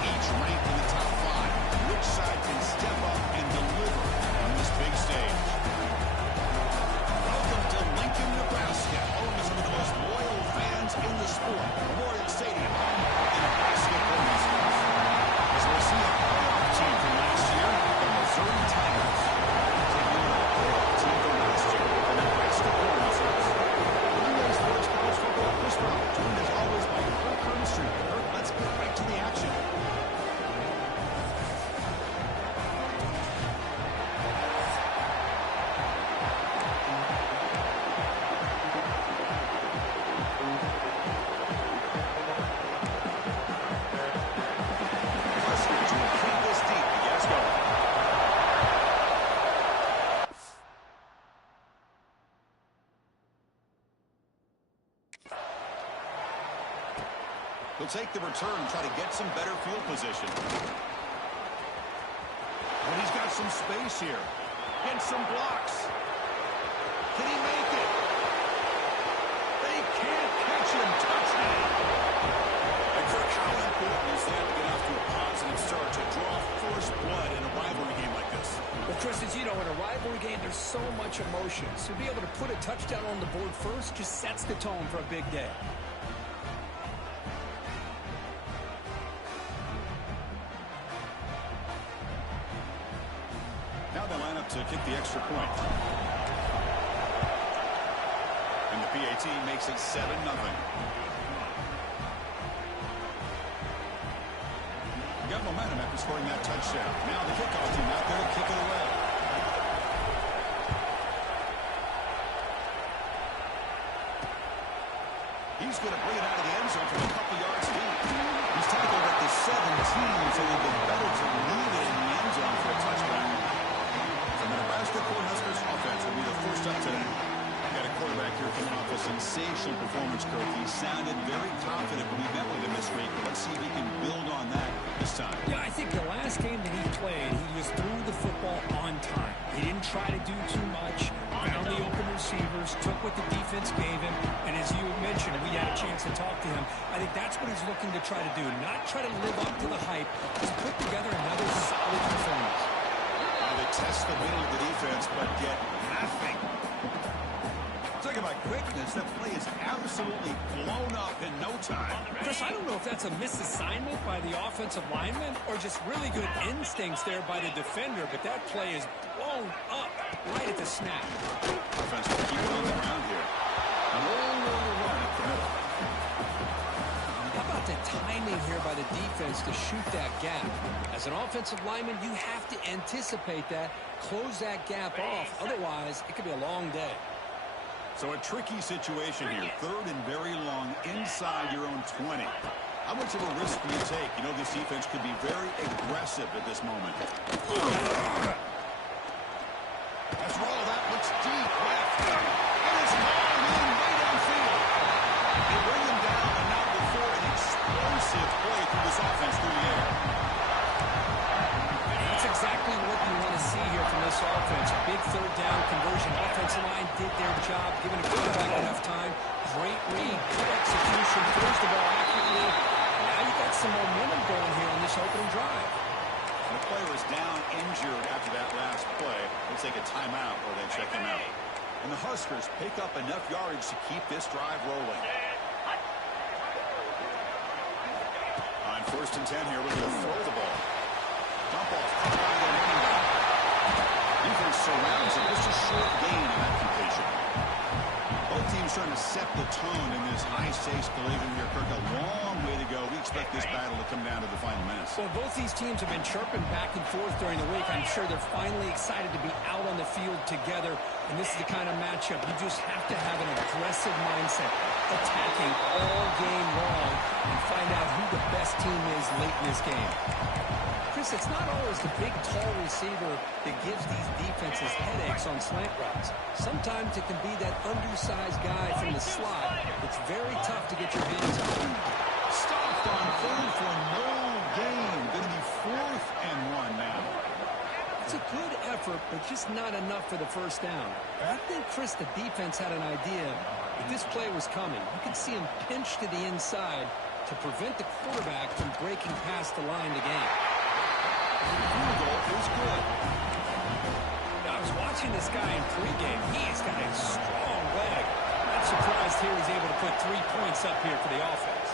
each ranked in the top 5. Which side can step up and deliver on this big stage? Welcome to Lincoln, Nebraska, home to some of the most loyal fans in the sport. Memorial Stadium, home of the Nebraska Cornhuskers. As we'll see a playoff team from last year, the Missouri Tigers. Taking on a playoff team from last year, the Nebraska Cornhuskers. Monday's Sports College Football Chris Brown, joined as always by Kirk Hermstreet. Kirk, let's get right to the action. He'll take the return and try to get some better field position. And he's got some space here. Gets some blocks. Can he make it? They can't catch him. Touchdown. And Kirk, how important is that to get off to a positive start to draw first blood in a rivalry game like this? Well, Chris, as you know, in a rivalry game, there's so much emotion. So to be able to put a touchdown on the board first just sets the tone for a big day. Now they line up to kick the extra point. And the PAT makes it 7-0. Got momentum after scoring that touchdown. Now the kickoff team out there to kick it away. He's going to bring it out of the end zone from a couple yards deep. He's tackled at the 17, so they've been better to leave it in the end zone for a touchdown. The Nebraska Cornhuskers offense will be the first up today. Got a quarterback here coming off a sensational performance, Kirk. He sounded very confident when we met with him this week. Let's see if he can build on that this time. Yeah, I think the last game that he played, he just threw the football on time. He didn't try to do too much, found the open receivers, took what the defense gave him, and as you mentioned, we had a chance to talk to him. I think that's what he's looking to try to do, not try to live up to the hype, just put together another solid performance. They test the middle of the defense, but get nothing. Talk about quickness. That play is absolutely blown up in no time. Chris, I don't know if that's a misassignment by the offensive lineman or just really good instincts there by the defender, but that play is blown up right at the snap. Offense will keep it on the ground here. Nowhere to run at the middle. How about the timing here by the defense to shoot that gap? As an offensive lineman, you have to anticipate that, close that gap off. Otherwise, it could be a long day. So a tricky situation here. 3rd and very long inside your own 20. How much of a risk do you take? You know, this defense could be very aggressive at this moment. That's roll. That looks deep left. And it's hauled in way downfield. They bring him down, and not before an explosive play through this offense through the air. That's exactly what you want to see here from this offense. Big 3rd down conversion. Offensive line did their job, giving a quarterback enough time. Great read, good execution, throws the ball accurately. Now you got some momentum going here on this opening drive. The player was down injured after that last play. They'll take a timeout or they check him out. And the Huskers pick up enough yardage to keep this drive rolling. On 1st and 10 here, we're going to throw the ball. Dump off. Defense surrounds it. Just a short gain on that completion. Both teams trying to set the tone in this high-stakes collision here, Kirk. A long way to go. We expect this battle to come down to the final minutes. Well, both these teams have been chirping back and forth during the week. I'm sure they're finally excited to be out on the field together. And this is the kind of matchup you just have to have an aggressive mindset, attacking all game long, and find out who the best team is late in this game. Chris, it's not always the big, tall receiver that gives these defenses headaches on slant routes. Sometimes it can be that undersized guy from the slot. It's very tough to get your hands on. Stopped on 3rd for no gain. Going to be 4th and 1 now. It's a good effort, but just not enough for the first down. I think, Chris, the defense had an idea that this play was coming. You could see him pinch to the inside, to prevent the quarterback from breaking past the line to gain. Field goal is good. Now, I was watching this guy in pregame. He's got a strong leg. Not surprised here he's able to put 3 points up here for the offense.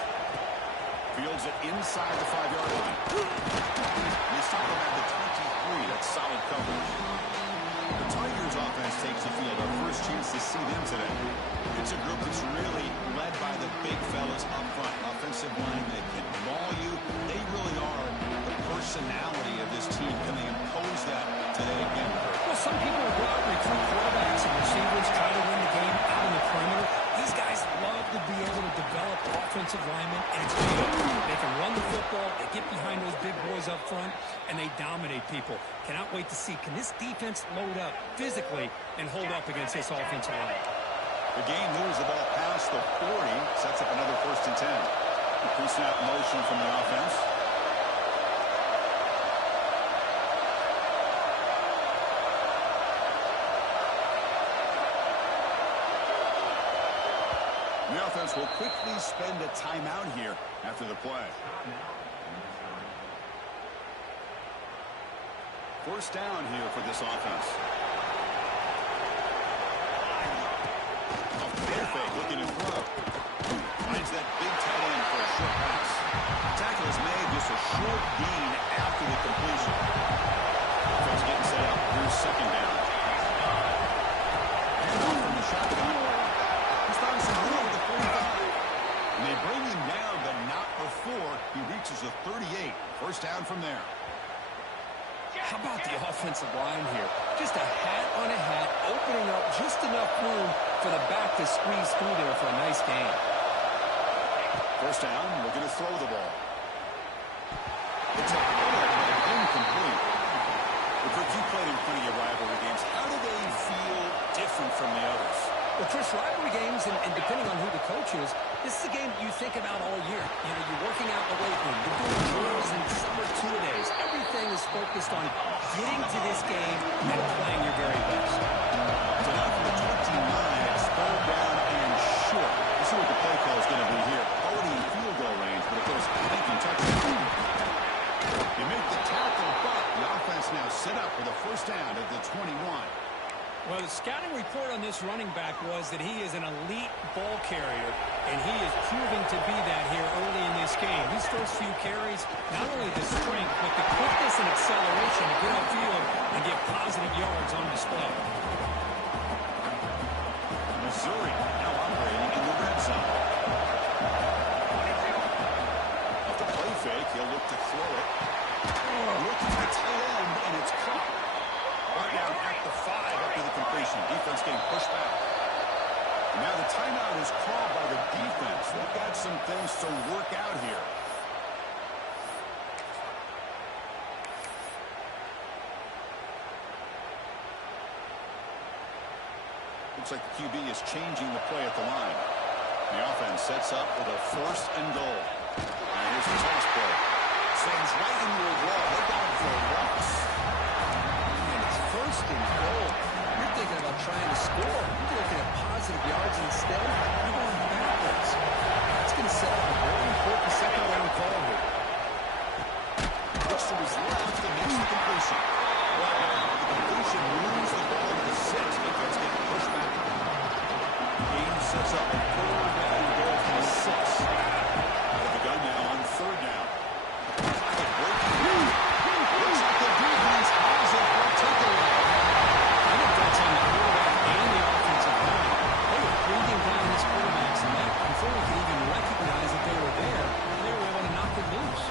Fields it inside the 5-yard line. They stop him at the 23. That's solid coverage. The Tigers offense takes the field. Our first chance to see them today. It's a group that's really led by the big fellas up front. Offensive line that can maul you. They really are the personality of this team. Can they impose that today again? Well, some people will go out and recruit quarterbacks and receivers, try to win the game out on the perimeter. These guys love to be able to develop offensive linemen, and it's good. They can run the football, they get behind those big boys up front, and they dominate people. Cannot wait to see, can this defense load up physically and hold up against this offensive line? The game moves the ball past the 40, sets up another 1st and 10. Pre-snap motion from the offense. The offense will quickly spend a timeout here after the play. 1st down here for this offense. Fake looking to throw. Finds that big tight end for a short pass. Tackle is made, just a short gain after the completion. Offense getting set up. Here's 2nd down. And off from the shotgun. He's found some room at the 45. And they bring him down, but not before he reaches the 38. 1st down from there. How about the offensive line here? Just a hat on a hat, opening up just enough room for the back to squeeze through there for a nice gain. 1st down, looking to throw the ball. It's a incomplete. Well, Kirk, you played in plenty of rivalry games. How do they feel different from the others? Well, Chris, rivalry games, and depending on who the coach is, this is a game you think about all year. You know, you're working out in the weight room, you're doing drills and summer two-a-days. Everything is focused on getting to this game and playing your very best. So now from the 29, it's third down and short. Let's see what the play call is going to be here. Already in field goal range, but if there's any touchdown. You make the tackle, but the offense now set up for the 1st down at the 21. Well, the scouting report on this running back was that he is an elite ball carrier, and he is proving to be that here early in this game. These first few carries, not only the strength, but the quickness and acceleration to get upfield and get positive yards on display. Missouri now operating in the red zone. Off the play fake, he'll look to throw it. Looking for the tight end, and it's caught. Right down at the 5 after the completion. Defense getting pushed back. And now the timeout is called by the defense. They've got some things to work out here. Looks like the QB is changing the play at the line. The offense sets up with a 1st and goal. And here's the toss play. Sends right into a wall. They got him for a loss. 1st and goal. You're thinking about trying to score. You're looking at positive yards instead. You're going backwards. That's going to set up a very important 2nd round call here. Looks to his left and makes the completion. Right now, the completion moves the ball to 6. Defense getting pushed back. Hayden sets up a 3rd down and goal from 6. Out of the gun now on 3rd down. Looks like the defense has it for a takeaway. I think that's on the quarterback and the offensive line. They were breathing down this quarterback's neck before we could even recognize that they were there. They were able to knock it loose.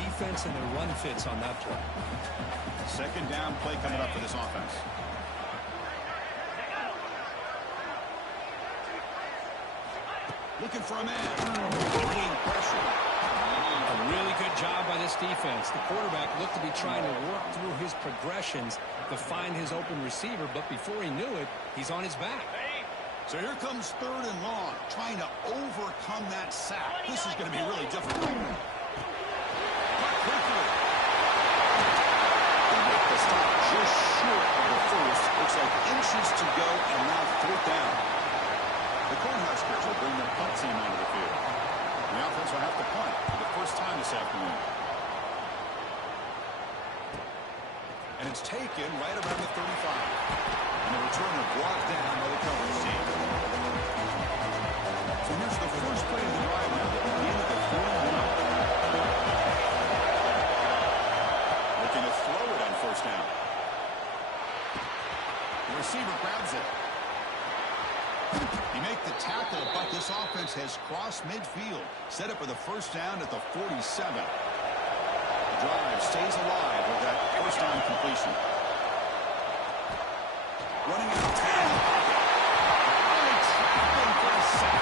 defense and their run fits on that play. Second down play coming up for this offense. Looking for a man. Bringing pressure. A really good job by this defense. The quarterback looked to be trying to work through his progressions to find his open receiver, but before he knew it, he's on his back. So here comes third and long, trying to overcome that sack. This is going to be really difficult. Cut quickly. They make the stop just short of the first. Looks like inches to go, and now fourth down. The Cornhuskers will bring their punt team onto the field. The offense will have to punt for the first time this afternoon. And it's taken right around the 35. And the returner brought down by the coverage team. So here's the first play of the drive now. At the end of the 41. Looking to throw it on first down. The receiver grabs it. He makes the tackle, but this offense has crossed midfield. Set up for the first down at the 47. The drive stays alive with that first down completion. Running out of time in the pocket. Trapping for a sack.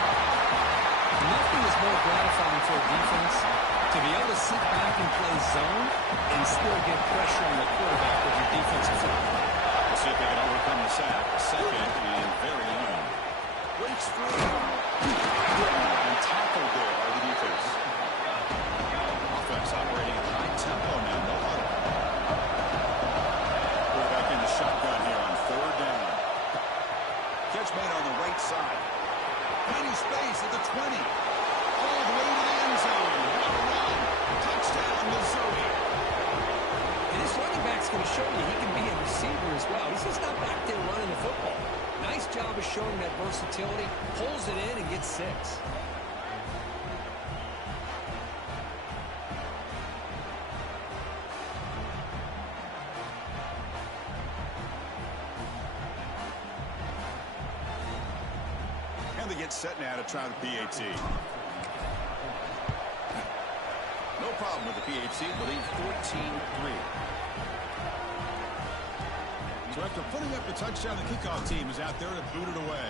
Nothing is more gratifying for a defense to be able to sit back and play zone and still get pressure on the quarterback with your defensive front. We'll see if they can overcome the sack. Second and very long. Breaks through. And tackled there by the defense. Offense operating at high tempo now. No huddle. Quarterback in the shotgun here on third down. Catch made on the right side. Finding space at the 20. All the way to the end zone. What a run. Touchdown, Missouri. And this running back's going to show you he can be a receiver as well. He's just not back there running the football. Nice job of showing that versatility. Pulls it in and gets 6. And they get set now to try the PAT. No problem with the PAT, leading 14-3. So after putting up the touchdown, the kickoff team is out there to boot it away.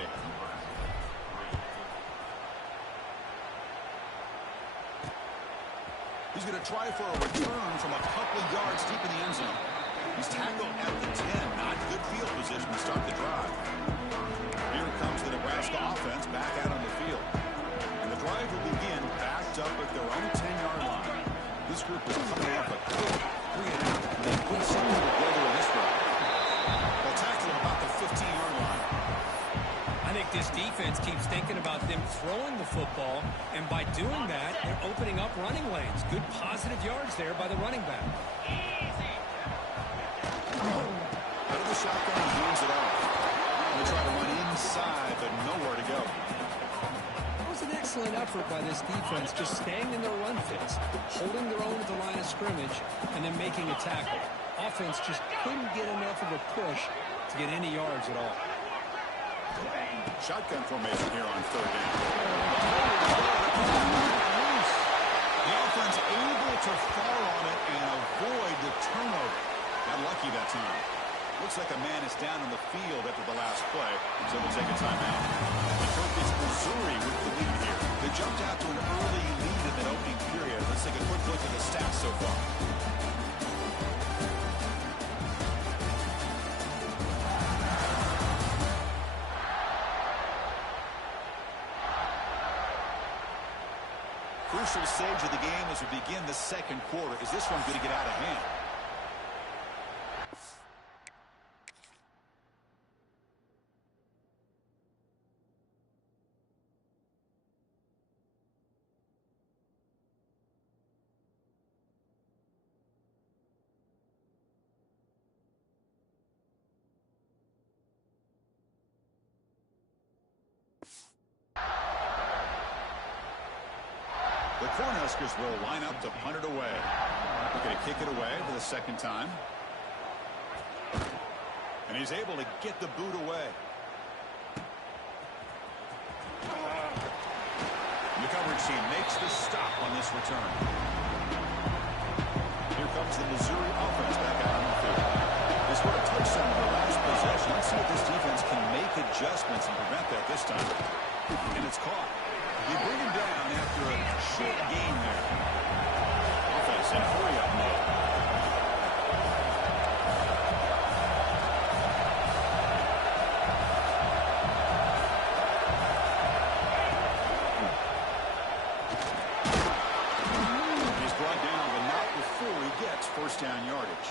He's going to try for a return from a couple of yards deep in the end zone. He's tackled at the 10. Not good field position to start the drive. Here comes the Nebraska offense back out on the field. And the drive will begin backed up at their own 10-yard line. This group is coming off a quick 3-and-out. They put something together in this drive. They'll tackle him about the 15-yard line. I think this defense keeps thinking about them throwing the football, and by doing that, they're opening up running lanes. Good positive yards there by the running back. Out of the shotgun, he hands it off. They try to run inside, but nowhere to go. It was an excellent effort by this defense, just staying in their run fits, holding their own at the line of scrimmage, and then making a tackle. Offense just couldn't get enough of a push to get any yards at all. Shotgun formation here on third down. The offense able to fall on it and avoid the turnover. Got lucky that time. Looks like a man is down in the field after the last play, so they'll take a timeout. It's Missouri with the lead here. They jumped out to an early lead in that opening period. Let's take a quick look at the stats so far. Crucial stage of the game as we begin the second quarter. Is this one going to get out of hand? The Cornhuskers will line up to punt it away. They're going to kick it away for the second time. And he's able to get the boot away. The coverage team makes the stop on this return. first down yardage.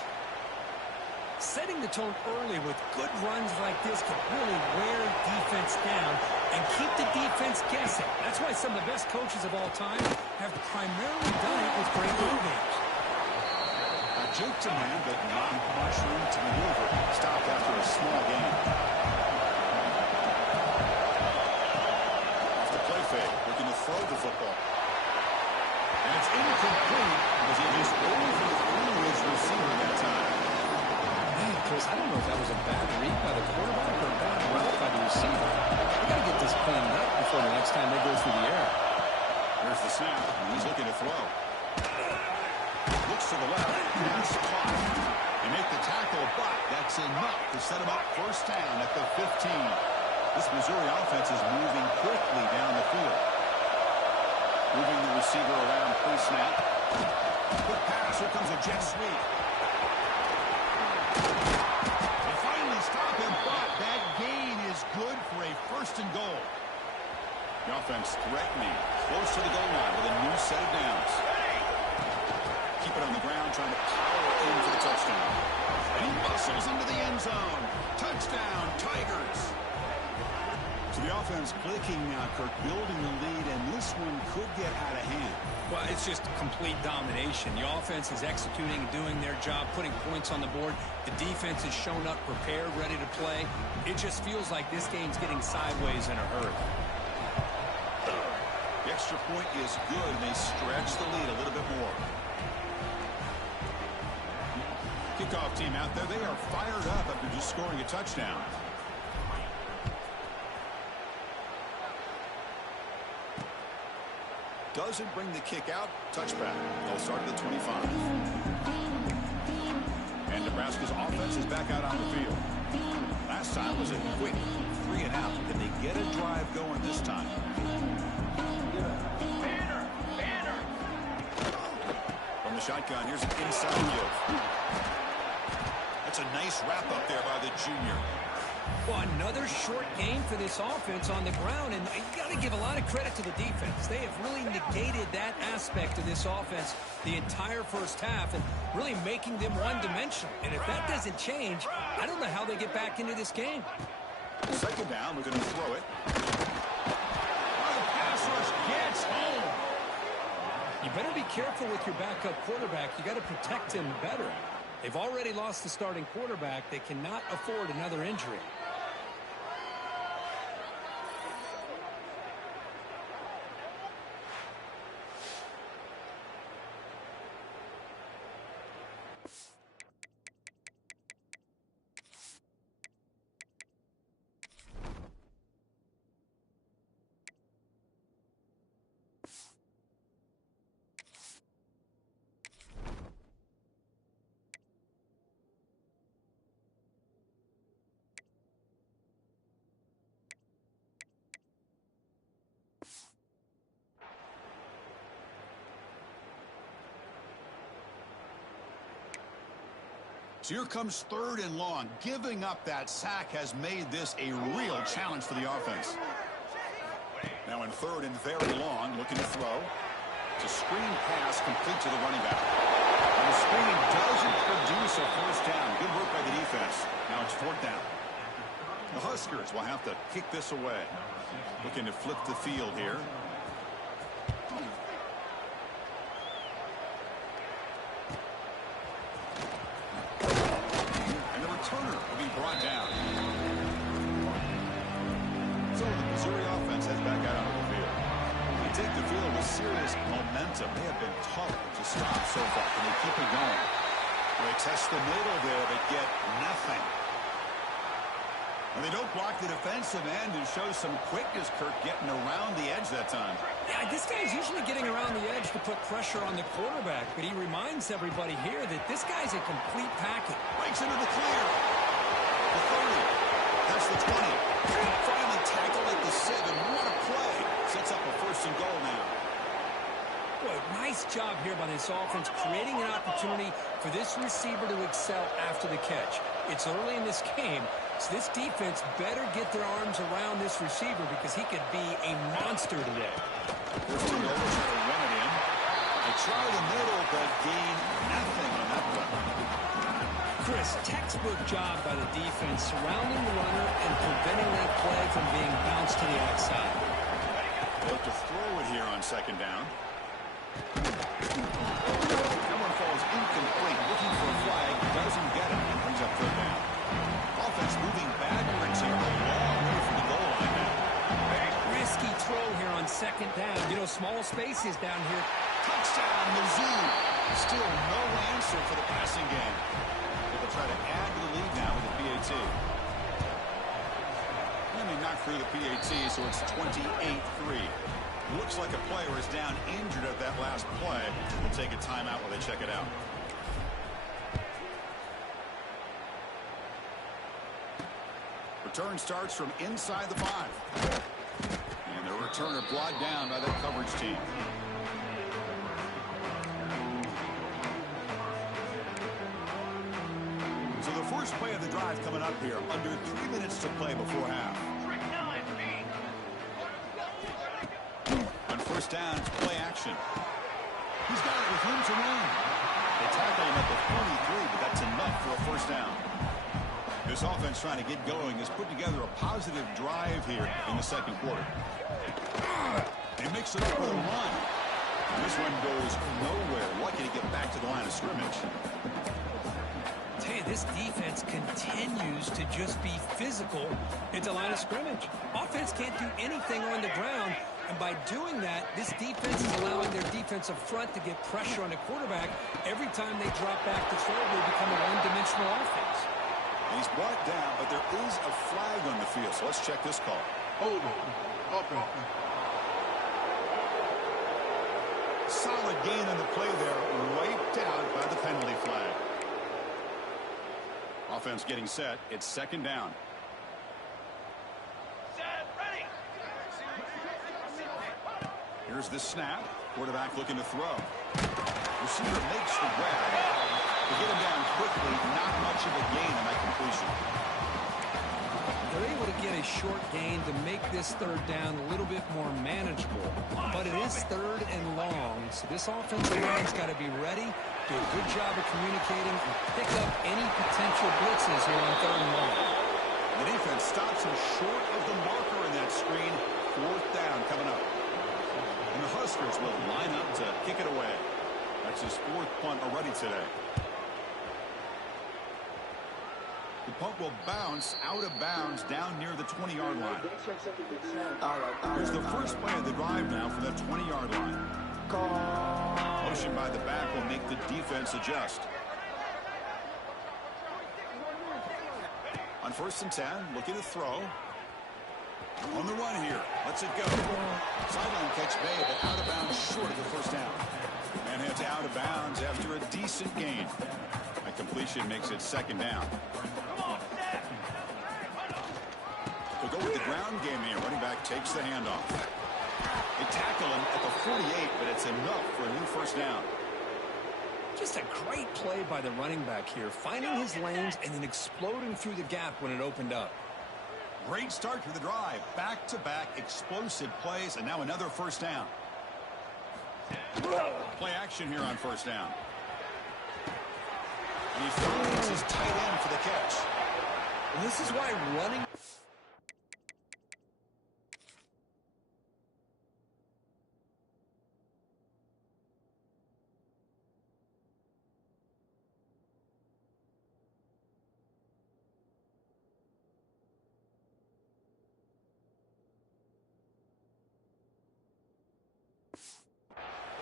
Setting the tone early with good runs like this can really wear defense down and keep the defense guessing. That's why some of the best coaches of all time have primarily done it with great run games. A juke to man, but not much room to maneuver. Stopped after a small gain. Off the play fake, looking to throw the football. And it's incomplete because he just overthrew his receiver that time. Chris, I don't know if that was a bad read by the quarterback or a bad route by the receiver. We got to get this cleaned up before the next time they go through the air. There's the snap, and he's looking to throw. Looks to the left, pass caught. They make the tackle, but that's enough to set him up first down at the 15. This Missouri offense is moving quickly down the field. Moving the receiver around pre-snap. Quick pass, here comes a jet sweep. They finally stop him, but that gain is good for a first and goal. The offense threatening, close to the goal line with a new set of downs. Keep it on the ground, trying to power in for the touchdown. And he muscles into the end zone. Touchdown, Tigers. So the offense clicking now, Kirk, building the lead, and this one could get out of hand. Well, it's just complete domination. The offense is executing and doing their job, putting points on the board. The defense has shown up, prepared, ready to play. It just feels like this game's getting sideways in a hurry. The extra point is good, and they stretch the lead a little bit more. Kickoff team out there, they are fired up after just scoring a touchdown. Doesn't bring the kick out. Touchback. They'll start at the 25. And Nebraska's offense is back out on the field. Last time was a quick 3 and out. Can they get a drive going this time? From the shotgun, here's an inside give. That's a nice wrap up there by the junior. Well, another short game for this offense on the ground, and you got to give a lot of credit to the defense. They have really negated that aspect of this offense the entire first half and really making them one-dimensional. And if that doesn't change, I don't know how they get back into this game. Second down, we're going to throw it. The pass rush gets home. You better be careful with your backup quarterback. You got to protect him better. They've already lost the starting quarterback. They cannot afford another injury. So here comes third and long. Giving up that sack has made this a real challenge for the offense. Now in third and very long, looking to throw. It's a screen pass complete to the running back. And the screen doesn't produce a first down. Good work by the defense. Now it's fourth down. The Huskers will have to kick this away. Looking to flip the field here. Turner will be brought down. So the Missouri offense heads back out onto the field. They take the field with serious momentum. They have been tough to stop so far. Can they keep it going? They test the middle there, but get nothing. And they don't block the defensive end and show some quickness, Kirk, getting around the edge that time. Yeah, this guy's usually getting around the edge to put pressure on the quarterback, but he reminds everybody here that this guy's a complete package. Breaks into the clear. The 30. That's the 20. Finally tackled at the 7. What a play. Sets up a first and goal now. Boy, nice job here by this offense, creating an opportunity for this receiver to excel after the catch. It's early in this game, so this defense better get their arms around this receiver because he could be a monster today. First and goal, try to run it in. They try the middle, but gain nothing on that one. pass. Textbook job by the defense, surrounding the runner and preventing that play from being bounced to the outside. Look to throw it here on second down. That one falls incomplete. Looking for a flag. Doesn't get it. Brings up third down. Offense moving backwards here. A long way from the goal line now. Risky throw here on second down. You know, small spaces down here. Touchdown, Mizzou. Still no answer for the passing game. They'll try to add to the lead now with the PAT. And they knock through the PAT, so it's 28-3. Looks like a player is down injured at that last play. We'll take a timeout while they check it out. Return starts from inside the 5. And the returner brought down by that coverage team. So the first play of the drive coming up here. Under 3 minutes to play before half. On first down, it's play action. He's got it with room to run. They tackle him at the 43, but that's enough for a first down. This offense trying to get going has put together a positive drive here in the second quarter. They mix it up with a run. And this one goes nowhere. Lucky to get back to the line of scrimmage. Hey, this defense continues to just be physical at the line of scrimmage. Offense can't do anything on the ground, and by doing that, this defense is allowing their defensive front to get pressure on the quarterback. Every time they drop back to throw, they become a one-dimensional offense. He's brought down, but there is a flag on the field, so let's check this call. Hold on. Okay. Solid gain on the play there, wiped out by the penalty flag. Offense getting set. It's second down. Set, ready. Here's the snap. Quarterback looking to throw. Receiver makes the grab. They get him down quickly. Not much of a gain on that completion. They're able to get a short gain to make this third down a little bit more manageable. But it is third and long, so this offensive line's got to be ready, do a good job of communicating, and pick up any potential blitzes here on third and long. The defense stops him short of the marker in that screen. Fourth down coming up. And the Huskers will line up to kick it away. That's his fourth punt already today. The punt will bounce out of bounds down near the 20-yard line. Here's the first play of the drive now for that 20-yard line. Motion by the back will make the defense adjust. On first and 10, looking to throw. On the run here. Lets it go. Sideline catch made, but out of bounds short of the first down. And heads out of bounds after a decent gain. A completion makes it second down. To go with the ground game here, running back takes the handoff. They tackle him at the 48, but it's enough for a new first down. Just a great play by the running back here, finding his lanes and then exploding through the gap when it opened up. Great start to the drive. Back-to-back explosive plays, and now another first down. Play action here on first down. And he finds his tight end for the catch. And this is why running...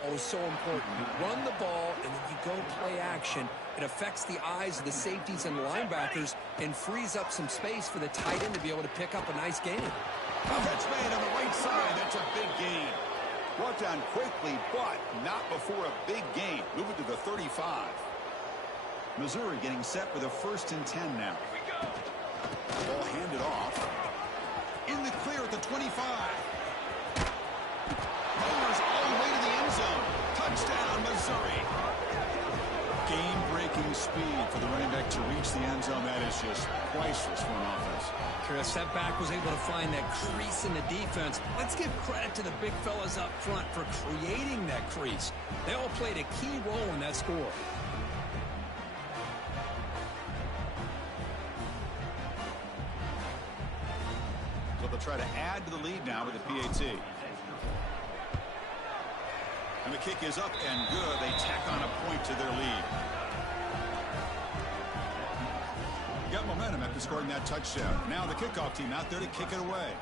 Oh, so important. You run the ball, and then you go play action. It affects the eyes of the safeties and linebackers and frees up some space for the tight end to be able to pick up a nice gain. Catch made on the right side. That's a big gain. Brought down quickly, but not before a big gain. Moving to the 35. Missouri getting set with a first and 10 now. Ball handed off. In the clear at the 25. Homers all the way to the end zone. Touchdown, Missouri. Game-breaking speed for the running back to reach the end zone. That is just priceless for an offense. Chris, that back was able to find that crease in the defense. Let's give credit to the big fellas up front for creating that crease. They all played a key role in that score. try to add to the lead now with the PAT. And the kick is up and good. They tack on a point to their lead. Got momentum after scoring that touchdown. Now the kickoff team out there to kick it away.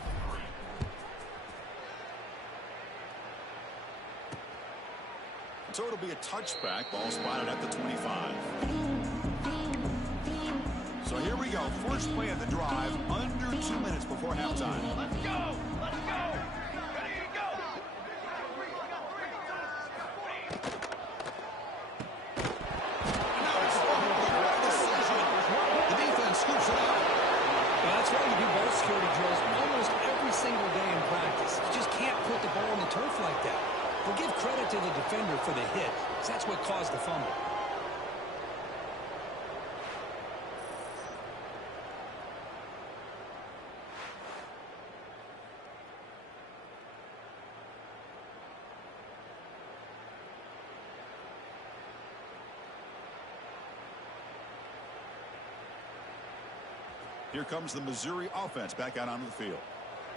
So it'll be a touchback. Ball spotted at the 25. So here we go. First play of the drive under 2 minutes before halftime. Let's go! Let's go! Ready to go! Now it's a decision. The defense scoops it out. Well, that's why you do ball security drills almost every single day in practice. You just can't put the ball on the turf like that. We'll give credit to the defender for the hit, because that's what caused the fumble. Here comes the Missouri offense back out onto the field.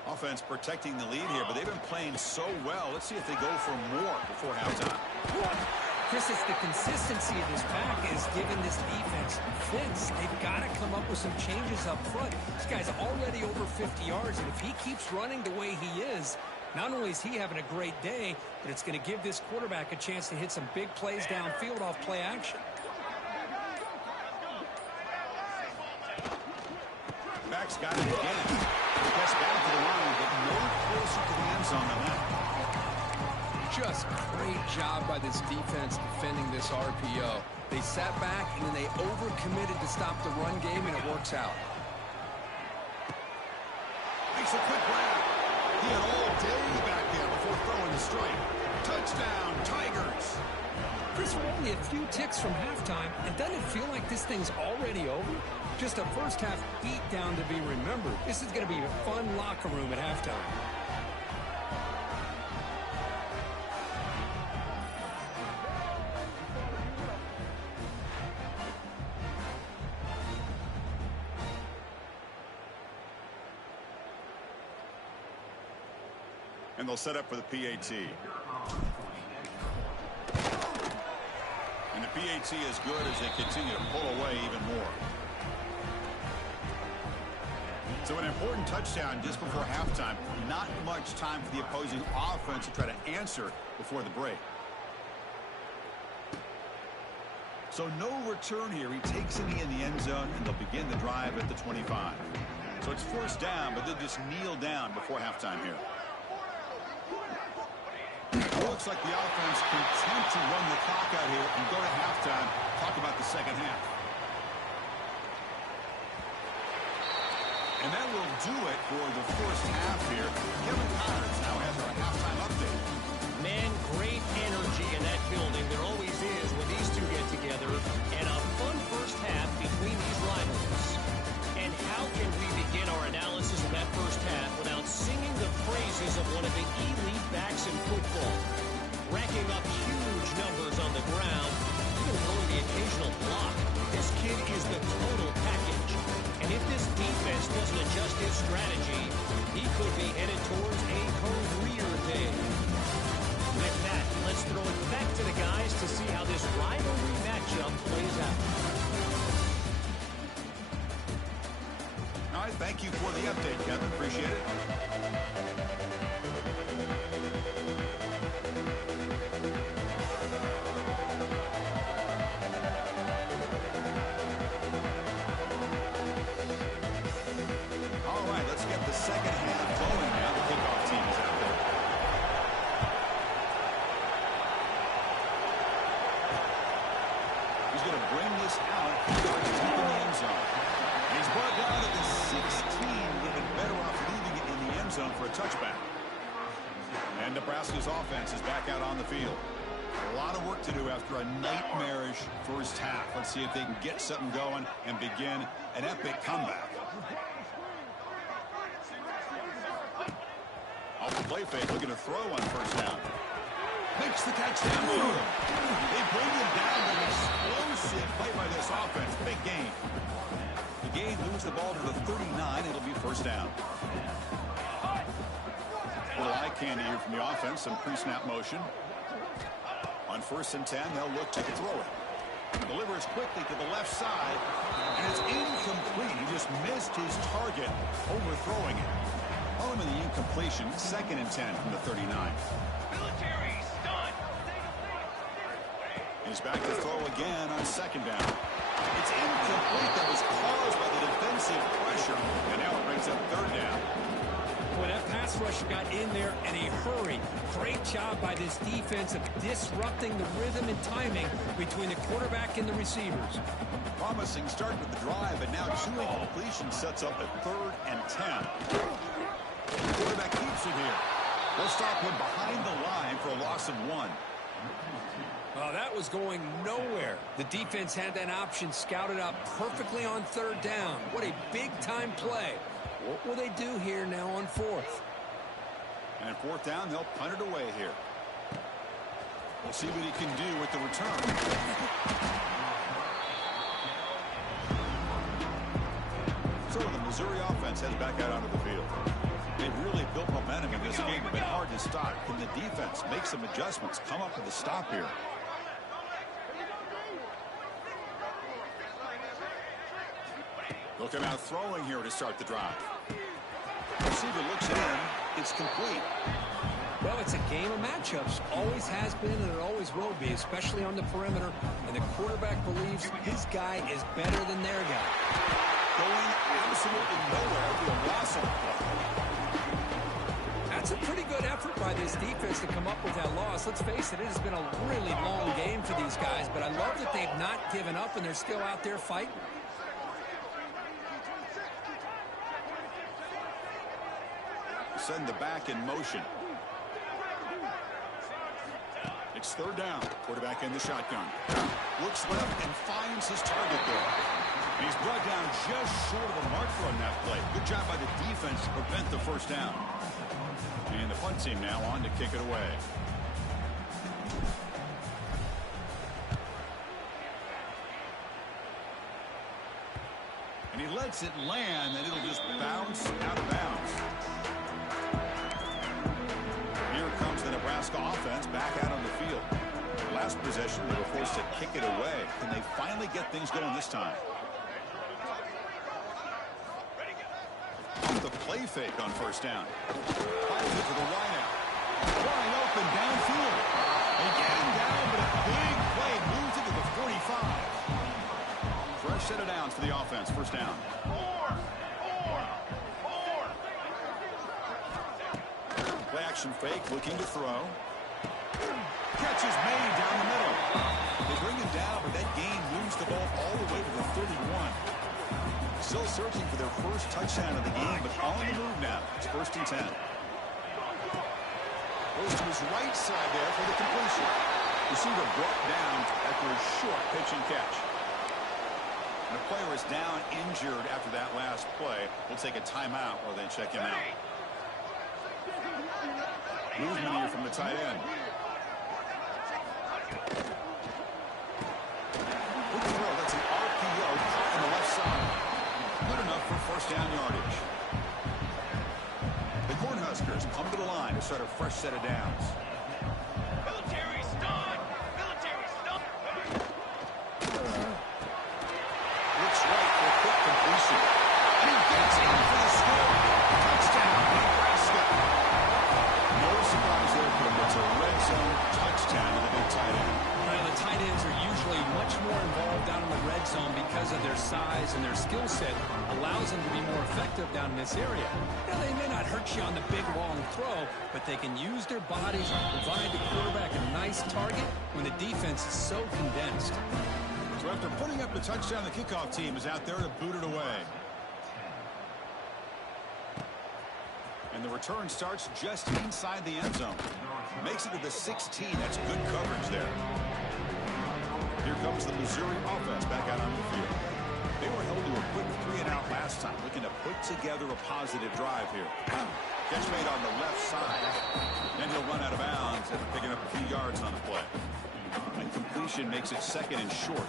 Offense protecting the lead here, but they've been playing so well. Let's see if they go for more before halftime. Chris, it's the consistency of this pack is giving this defense fits. They've got to come up with some changes up front. This guy's already over 50 yards, and if he keeps running the way he is, not only is he having a great day, but it's going to give this quarterback a chance to hit some big plays downfield off play action. Back's got it again. Gets back to the line, but no closer to the end zone than that. Just great job by this defense defending this RPO. They sat back and then they overcommitted to stop the run game, and it works out. Makes a quick grab. He had all day back there before throwing the strike. Touchdown, Tigers. Chris, we're only a few ticks from halftime, and doesn't it feel like this thing's already over? Just a first-half beatdown to be remembered. This is going to be a fun locker room at halftime. And they'll set up for the PAT. And the PAT is good as they continue to pull away even more. So an important touchdown just before halftime. Not much time for the opposing offense to try to answer before the break. So no return here. He takes it in the end zone, and they'll begin the drive at the 25. So it's first down, but they'll just kneel down before halftime here. Looks like the offense content to run the clock out here and go to halftime. Talk about the second half. And that will do it for the first half here. Kevin Connors now has our halftime update. Man, great energy in that building. There always is when these two get together. And a fun first half between these rivals. And how can we begin our analysis of that first half without singing the praises of one of the elite backs in football? Racking up huge numbers on the ground, even throwing the occasional block. This kid is the total package. And if this defense doesn't adjust his strategy, he could be headed towards a career day. With that, let's throw it back to the guys to see how this rivalry matchup plays out. All right, thank you for the update, Kevin. Appreciate it. All right, let's get the second half going now. The kickoff team is out there. He's going to bring this out. Yards deep in the end zone. He's brought down at the 16. Would have been better off leaving it in the end zone for a touchback. And Nebraska's offense is back out on the field. A lot of work to do after a nightmarish first half. Let's see if they can get something going and begin an epic comeback. Off the play fake, looking to throw on first down. Makes the catch downfield. They bring him down with an explosive play by this offense. Big gain. The Gain moves the ball to the 39. It'll be first down. rock handy here from the offense. Some pre-snap motion. On 1st and 10, they'll look to throw it. Delivers quickly to the left side, and it's incomplete. He just missed his target, overthrowing it. Following the incompletion, 2nd and 10 from the 39. Military stun. He's back to throw again on 2nd down. It's incomplete. That was caused by the defensive pressure, and now it brings up 3rd down. Well, that pass rusher got in there in a hurry. Great job by this defense of disrupting the rhythm and timing between the quarterback and the receivers. Promising start with the drive, but now 2 incompletions sets up a 3rd and 10. The quarterback keeps it here. They'll stop him behind the line for a loss of 1. Oh, that was going nowhere. The defense had that option scouted out perfectly on 3rd down. What a big-time play. What will they do here now on 4th? And at 4th down, they'll punt it away here. We'll see what he can do with the return. So the Missouri offense heads back out onto the field. They've really built momentum in this game. It's been hard to stop. Can the defense make some adjustments, come up with a stop here? Looking out throwing here to start the drive. Receiver looks it in. It's complete. Well, it's a game of matchups. Always has been and it always will be, especially on the perimeter. And the quarterback believes his guy is better than their guy. Going absolutely nowhere for a loss of the play. That's a pretty good effort by this defense to come up with that loss. Let's face it, it has been a really long game for these guys, but I love that they've not given up and they're still out there fighting. Send the back in motion. It's 3rd down. Quarterback in the shotgun. Looks left and finds his target there. And he's brought down just short of the mark on that play. Good job by the defense to prevent the 1st down. And the punt team now on to kick it away. And he lets it land, and it'll just bounce out of bounds. Here comes the Nebraska offense back out on the field. Last possession, they were forced to kick it away. Can they finally get things going this time? Off the play fake on 1st down. Fires it to the wideout. Wide open downfield. They get him down, but a big play moves into the 45. Fresh set of downs for the offense. 1st down. Play action fake, looking to throw. Catch is made down the middle. They bring him down, but that gain moves the ball all the way to the 31. Still searching for their first touchdown of the game, but on the move now. It's 1st and 10. Goes to his right side there for the completion. Receiver brought down after a short pitch and catch. And the player is down injured after that last play. We'll take a timeout while they check him out. Movement here from the tight end. Good throw. That's an RPO caught on the left side. Good enough for 1st down yardage. The Cornhuskers come to the line to start a fresh set of downs. Military stun. Military stun. Looks right for a quick completion. And he gets in for the score. Touchdown, Nebraska. No surprise there for him. It's a red zone touchdown to the big tight end. Well, the tight ends are usually much more involved down in the red zone because of their size and their skill set allows them to be more effective down in this area. Now, they may not hurt you on the big, long throw, but they can use their bodies to provide the quarterback a nice target when the defense is so condensed. So after putting up the touchdown, the kickoff team is out there to boot it away. And the return starts just inside the end zone. Makes it to the 16. That's good coverage there. Here comes the Missouri offense back out on the field. They were held to a quick 3-and-out last time, looking to put together a positive drive here. Catch made on the left side. Then he'll run out of bounds after picking up a few yards on the play. And completion makes it 2nd and short.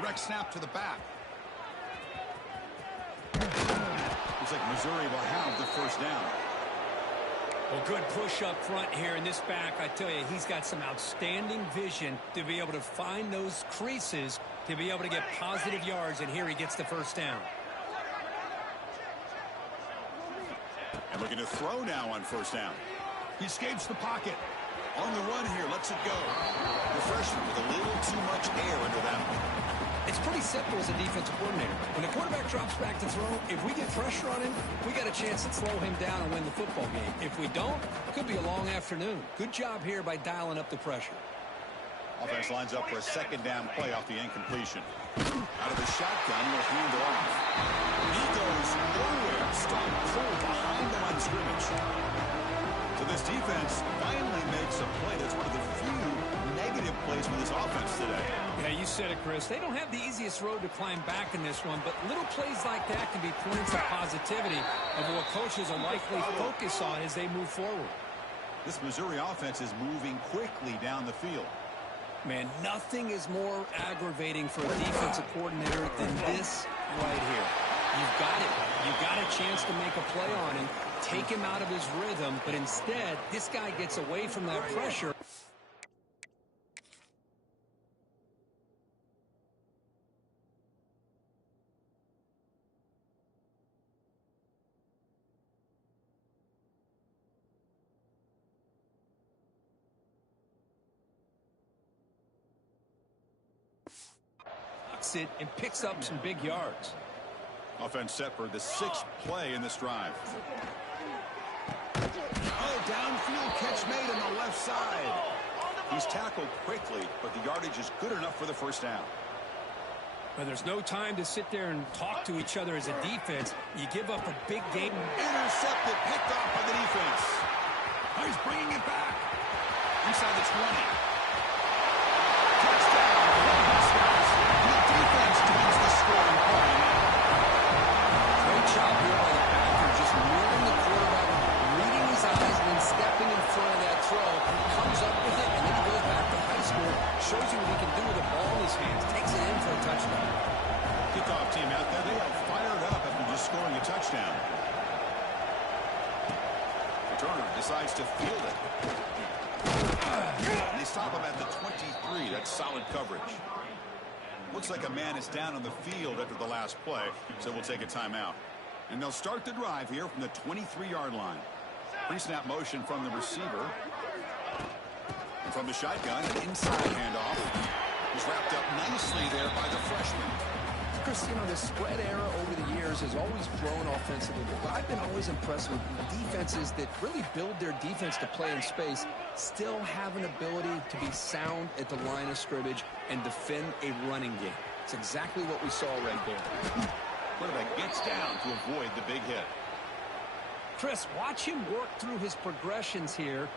Direct snap to the back. Looks like Missouri will have the first down. Well, good push up front here in this back. I tell you, he's got some outstanding vision to be able to find those creases, to be able to get positive yards, and here he gets the first down. And looking to throw now on first down. He escapes the pocket. On the run here, lets it go. The freshman with a little too much air under that one. It's pretty simple as a defensive coordinator. When the quarterback drops back to throw, if we get pressure on him, we got a chance to slow him down and win the football game. If we don't, it could be a long afternoon. Good job here by dialing up the pressure. Offense lines up for a second down play off the incompletion. Out of the shotgun, will hand it off. He goes nowhere. Stop pull behind the line of scrimmage. So this defense finally makes a play. That's one of the few negative plays for this offense today. Yeah, you said it, Chris. They don't have the easiest road to climb back in this one, but little plays like that can be points of positivity of what coaches will likely focus on as they move forward. This Missouri offense is moving quickly down the field. Man, nothing is more aggravating for a defensive coordinator than this right here. You've got it. You've got a chance to make a play on him, take him out of his rhythm, but instead, this guy gets away from that pressure. It and picks up some big yards. Offense set for the sixth play in this drive. Oh, downfield catch made on the left side. He's tackled quickly, but the yardage is good enough for the first down. But there's no time to sit there and talk to each other as a defense. You give up a big game. Intercepted, picked off by the defense. Oh, he's bringing it back. Inside the 20. Touchdown. Defense turns the scoring play. Great job here by the Packers, just moving the quarterback, reading his eyes, and then stepping in front of that throw. Comes up with it, and then he goes back to high school, shows you what he can do with the ball in his hands, takes it in for a touchdown. Kickoff team out there, they are fired up after just scoring a touchdown. Turner decides to field it. They stop him at the 23. That's solid coverage. Looks like a man is down on the field after the last play, so we'll take a timeout. And they'll start the drive here from the 23-yard line. Pre-snap motion from the receiver. And from the shotgun, an inside handoff. He's wrapped up nicely there by the freshman. Chris, you know, the spread era over the years has always grown offensively, but I've been always impressed with defenses that really build their defense to play in space, still have an ability to be sound at the line of scrimmage and defend a running game. It's exactly what we saw right there. Quarterback gets down to avoid the big hit. Chris, watch him work through his progressions here.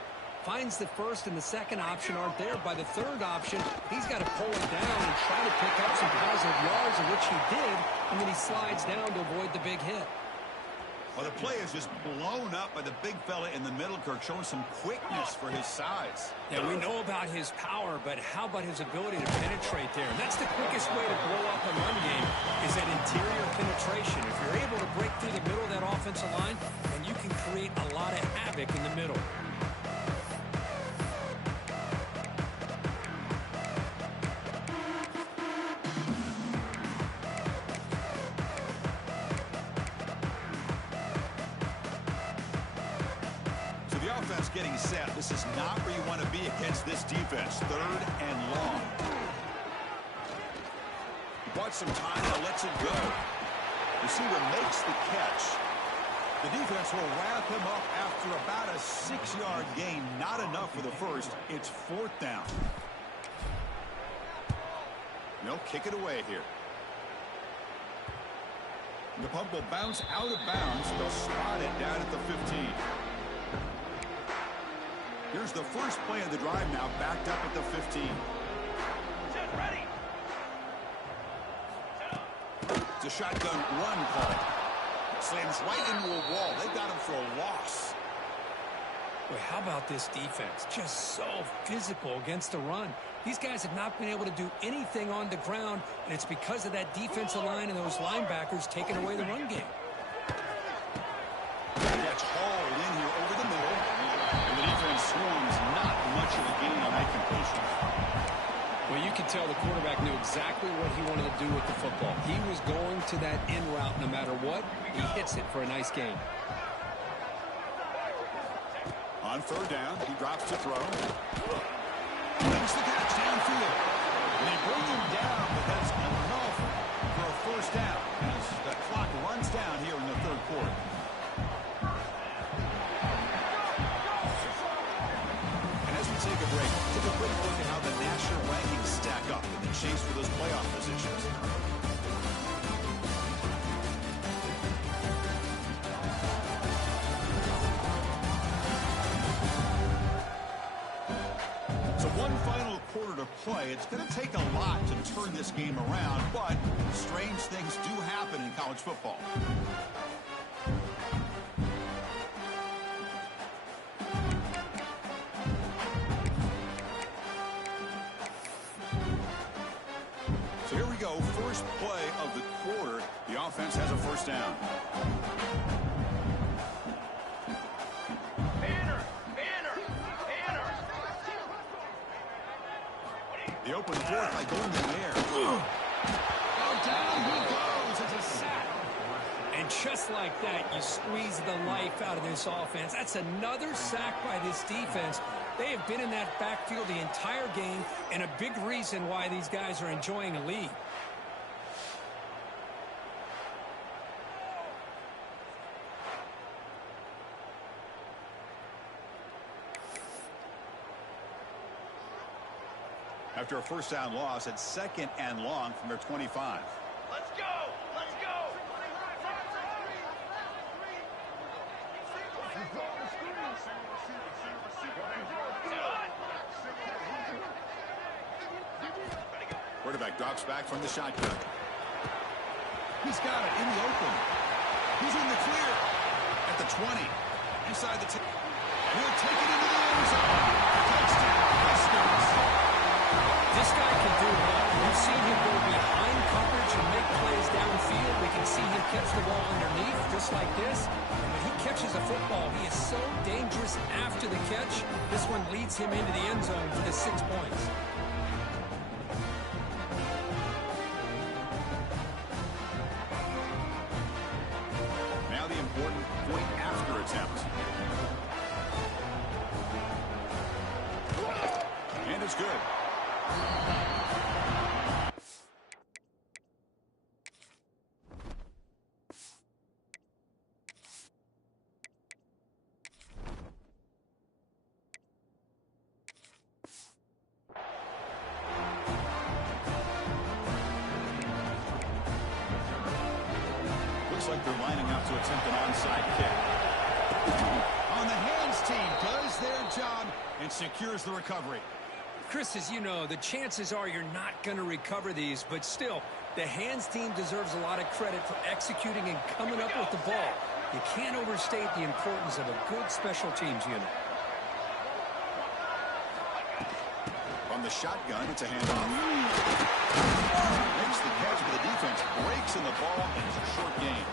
Finds the first and the second option aren't there. By the third option, he's got to pull it down and try to pick up some positive yards, of which he did, and then he slides down to avoid the big hit. Well, the play is just blown up by the big fella in the middle, Kirk, showing some quickness for his size. Yeah, we know about his power, but how about his ability to penetrate there? And that's the quickest way to blow up a run game, is that interior penetration. If you're able to break through the middle of that offensive line, then you can create a lot of havoc in the middle. Getting set. This is not where you want to be against this defense. Third and long. He bought some time and lets it go. Receiver makes the catch. The defense will wrap him up after about a 6-yard gain. Not enough for the first. It's fourth down. They'll kick it away here. The punt will bounce out of bounds. They'll spot it down at the 15. Here's the first play of the drive now, backed up at the 15. Set ready. It's a shotgun run call. Slams right into a wall. They got him for a loss. Boy, how about this defense? Just so physical against the run. These guys have not been able to do anything on the ground, and it's because of that defensive line and those linebackers taking away the run game. That's hauled in here over the middle. And the defense swarms not much of a gain on that completion. Well, you can tell the quarterback knew exactly what he wanted to do with the football. He was going to that in route no matter what. He hits it for a nice gain. On third down, he drops to throw. Makes the catch downfield. And they bring him down, but that's enough for a first down as the clock runs down here in the third quarter. And as we take a break, take a quick look at how the national rankings stack up in the chase for those playoff positions. One final quarter to play. It's going to take a lot to turn this game around, but strange things do happen in college football. So here we go. First play of the quarter. The offense has a first down. The open fourth by going in the air. Oh, down he goes. It's a sack. And just like that, you squeeze the life out of this offense. That's another sack by this defense. They have been in that backfield the entire game, and a big reason why these guys are enjoying a lead. After a first down loss at second and long from their 25. Let's go! Let's go! Quarterback drops back from the shotgun. He's got it in the open. He's in the clear at the 20. Inside the 10. He'll take it into the end zone. Touchdown, Huskers. This guy can do a lot. We've seen him go behind coverage and make plays downfield. We can see him catch the ball underneath just like this. And when he catches a football, he is so dangerous after the catch. This one leads him into the end zone for the 6 points. Now the important point after attempt. And it's good. Looks like they're lining up to attempt an onside kick. On the hands team does their job and secures the recovery. Chris, as you know, the chances are you're not going to recover these, but still, the hands team deserves a lot of credit for executing and coming up with the ball. You can't overstate the importance of a good special teams unit. On the shotgun, it's a handoff. Makes the catch, but the defense breaks in the ball, and it's a short gain.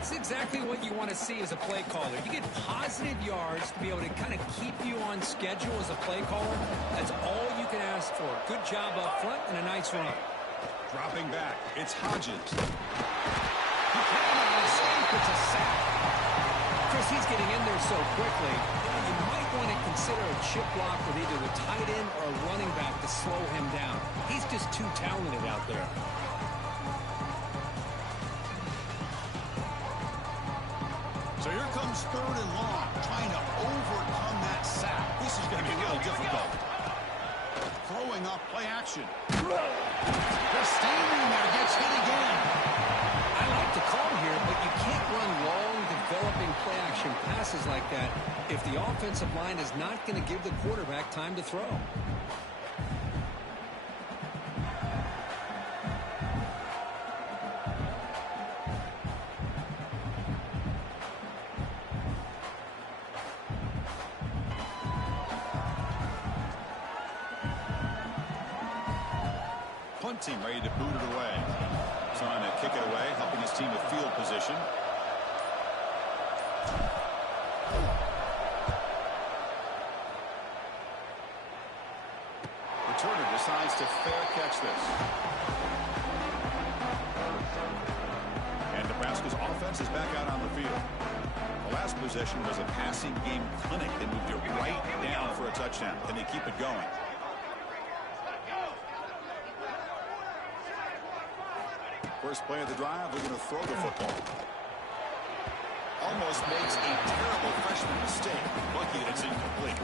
It's exactly what you want to see as a play caller. You get positive yards to be able to kind of keep you on schedule as a play caller. That's all you can ask for. Good job up front and a nice run. Dropping back, it's Hodges. He cannot escape. It's a sack. Chris, he's getting in there so quickly. You might want to consider a chip block with either the tight end or a running back to slow him down. He's just too talented out there. So here comes third and long, trying to overcome that sack. This is going to be really difficult. Throwing off play action. Just standing there, gets hit again. I like the call here, but you can't run long, developing play action passes like that if the offensive line is not going to give the quarterback time to throw. punt team ready to boot it away. Trying to kick it away, helping his team with field position. Returner decides to fair catch this. And Nebraska's offense is back out on the field. The last possession was a passing game clinic. They moved it right down for a touchdown. Can they keep it going? First play of the drive, they're going to throw the football. Almost makes a terrible freshman mistake. Lucky that it's incomplete.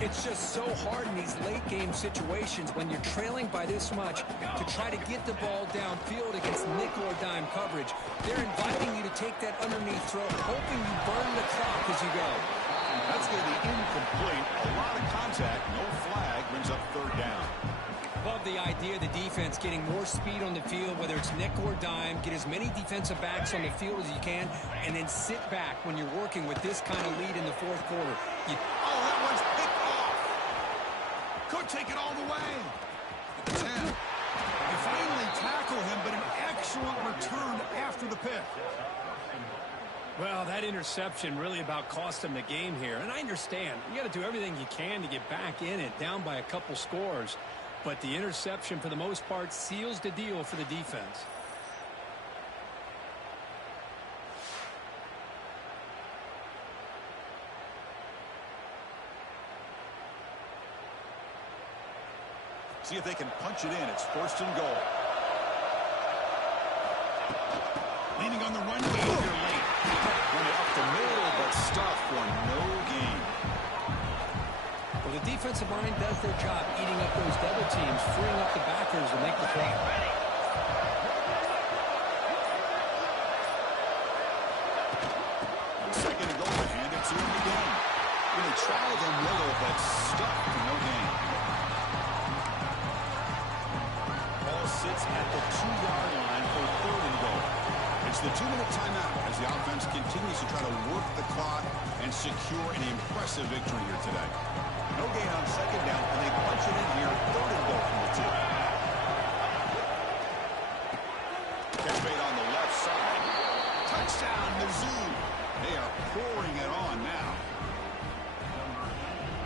It's just so hard in these late game situations when you're trailing by this much to try to get the ball downfield against nickel or dime coverage. They're inviting you to take that underneath throw, hoping you burn the clock as you go. That's going to be incomplete. A lot of contact. No flag. Brings up third down. Love the idea of the defense getting more speed on the field, whether it's nickel or dime, get as many defensive backs on the field as you can, and then sit back when you're working with this kind of lead in the fourth quarter. Oh, that one's picked off. Could take it all the way. 10. They finally tackle him, but an excellent return after the pick. Well, that interception really about cost them the game here. And I understand. You got to do everything you can to get back in it, down by a couple scores. But the interception, for the most part, seals the deal for the defense. See if they can punch it in. It's first and goal. Leaning on the runway here late. Run it up the middle, but stuff for no gain. Well, the defensive line does their job eating up those double teams, freeing up the backers to make the play. Second and goal, to hand it to him again. Really try the middle, but stuck for no gain. Ball sits at the 2-yard line for third and goal. It's the 2-minute timeout as the offense continues to try to work the clock and secure an impressive victory here today. No gain on second down, and they punch it in here, third and goal from the 2. Catch made on the left side. Touchdown, Mizzou. They are pouring it on now.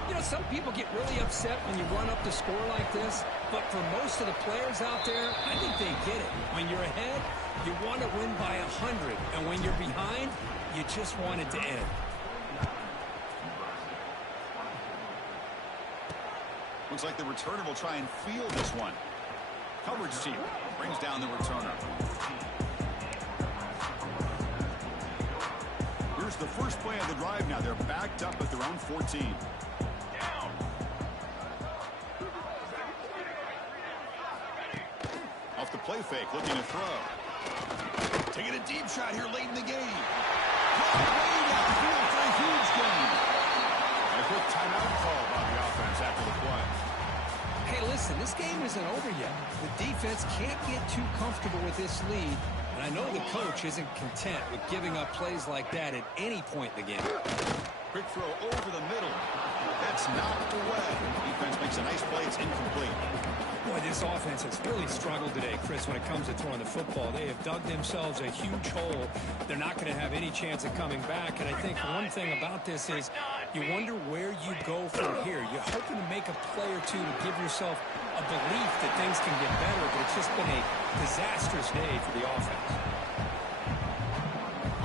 You know, some people get really upset when you run up the score like this, but for most of the players out there, I think they get it. When you're ahead, you want to win by 100, and when you're behind, you just want it to end. Looks like the returner will try and field this one. Coverage team brings down the returner. Here's the first play of the drive now. They're backed up at their own 14. Down. Off the play fake, looking to throw. Taking a deep shot here late in the game. Caught way downfield for a huge gain. And a quick timeout call by the offense after the play. Hey, listen, this game isn't over yet. The defense can't get too comfortable with this lead, and I know the coach isn't content with giving up plays like that at any point in the game. Quick throw over the middle. That's knocked away. Defense makes a nice play. It's incomplete. Boy, this offense has really struggled today, Chris, when it comes to throwing the football. They have dug themselves a huge hole. They're not going to have any chance of coming back. And I think one thing about this is you wonder where you go from here. You're hoping to make a play or two to give yourself a belief that things can get better, but it's just been a disastrous day for the offense.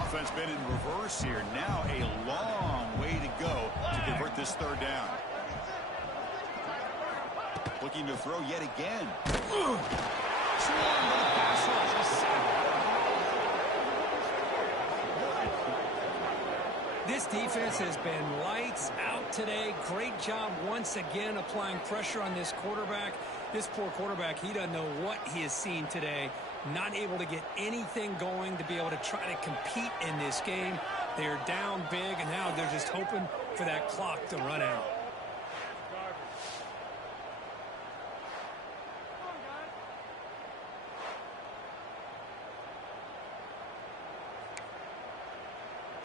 Offense been in reverse here. Now a long way to go to convert this third down. Looking to throw yet again. Swarmed by the pass rush. This defense has been lights out today. Great job once again applying pressure on this quarterback. This poor quarterback, he doesn't know what he has seen today. Not able to get anything going to be able to try to compete in this game. They're down big, and now they're just hoping for that clock to run out.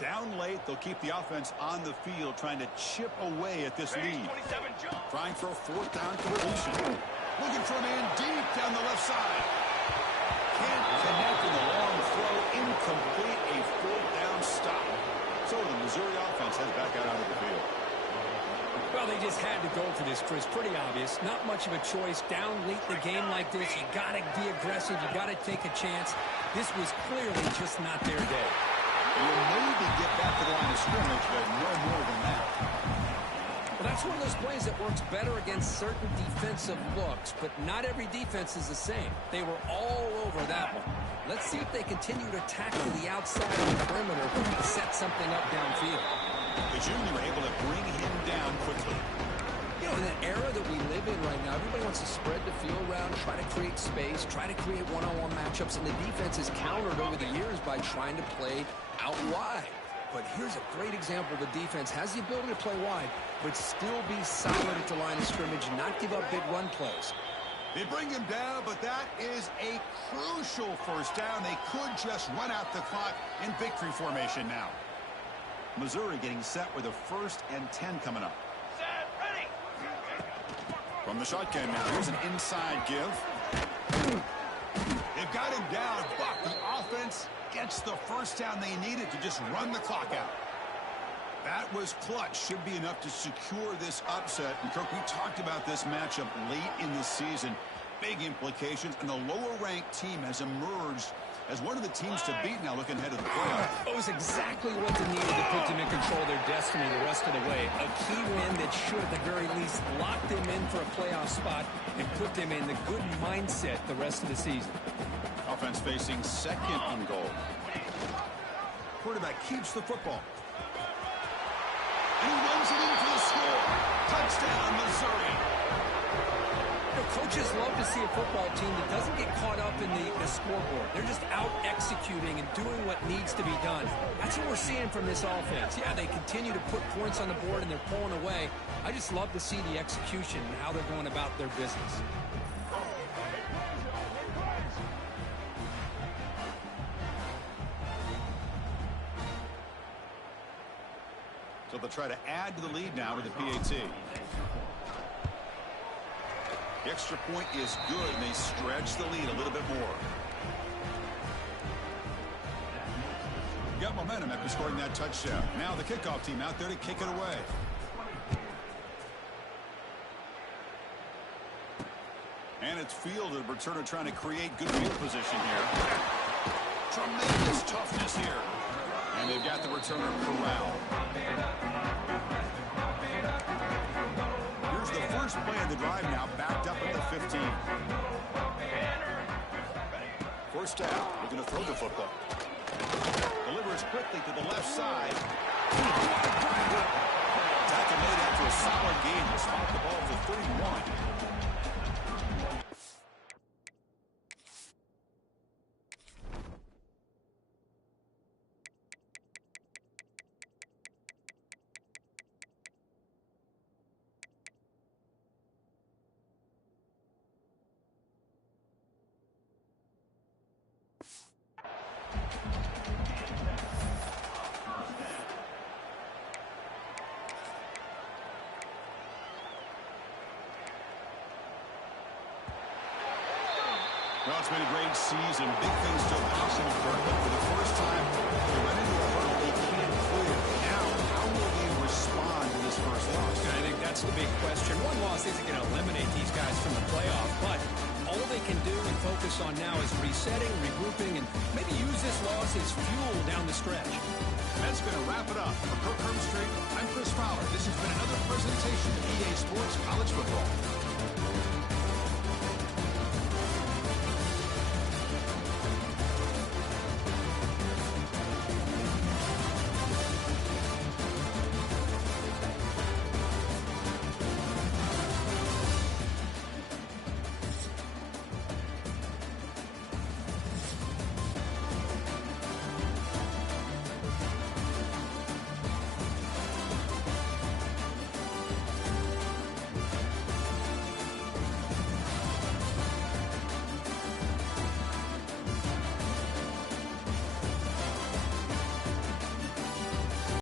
Down late, they'll keep the offense on the field, trying to chip away at this lead. 27 jump. Trying for a fourth down completion. Looking for a man deep down the left side. Can't connect in the long throw. Incomplete. A full down stop. So the Missouri offense heads back out onto the field. Well, they just had to go for this, Chris. Pretty obvious. Not much of a choice. Down late in the game like this, you got to be aggressive. You got to take a chance. This was clearly just not their day. You'll maybe get back to the line of scrimmage, but no more than that. Well, that's one of those plays that works better against certain defensive looks, but not every defense is the same. They were all over that one. Let's see if they continue to tackle the outside of the perimeter to set something up downfield. The junior able to bring him down quickly. You know, in the era that we live in right now, everybody wants to spread the field around, try to create space, try to create one-on-one matchups, and the defense is countered over the years by trying to play out wide. But here's a great example. The defense has the ability to play wide, but still be solid at the line of scrimmage, not give up big run plays. They bring him down, but that is a crucial first down. They could just run out the clock in victory formation now. Missouri getting set with a 1st and 10 coming up. Set, ready. From the shotgun now, here's an inside give. They've got him down, but the offense gets the first down they needed to just run the clock out. That was clutch. Should be enough to secure this upset. And Kirk, we talked about this matchup late in the season. Big implications, and the lower-ranked team has emerged as one of the teams to beat now looking ahead of the playoff. It was exactly what they needed to put them in control of their destiny the rest of the way. A key win that should, at the very least, lock them in for a playoff spot and put them in the good mindset the rest of the season. Offense facing 2nd and goal. Quarterback keeps the football. And he runs it in for the score. Touchdown, Missouri. Coaches love to see a football team that doesn't get caught up in the scoreboard. They're just out executing and doing what needs to be done. That's what we're seeing from this offense. Yeah, they continue to put points on the board and they're pulling away. I just love to see the execution and how they're going about their business. So they'll try to add to the lead now with the PAT. The extra point is good, and they stretch the lead a little bit more. Got momentum after scoring that touchdown. Now the kickoff team out there to kick it away. And it's fielded. Returner trying to create good field position here. Tremendous toughness here. And they've got the returner corralled. Here's the first play of the drive now, backed up at the 15. First down, looking to throw the football. Delivers quickly to the left side. Tackle made after a solid gain. He'll spot the ball for 31. Well, it's been a great season. Big things still possible for them. But for the first time, they run into a hurdle they can't clear. Now, how will they respond to this first loss? And I think that's the big question. One loss isn't going to eliminate these guys from the playoff, but all they can do and focus on now is resetting, regrouping, and maybe use this loss as fuel down the stretch. That's going to wrap it up. For Kirk Herbstreit, I'm Chris Fowler. This has been another presentation of EA Sports College Football.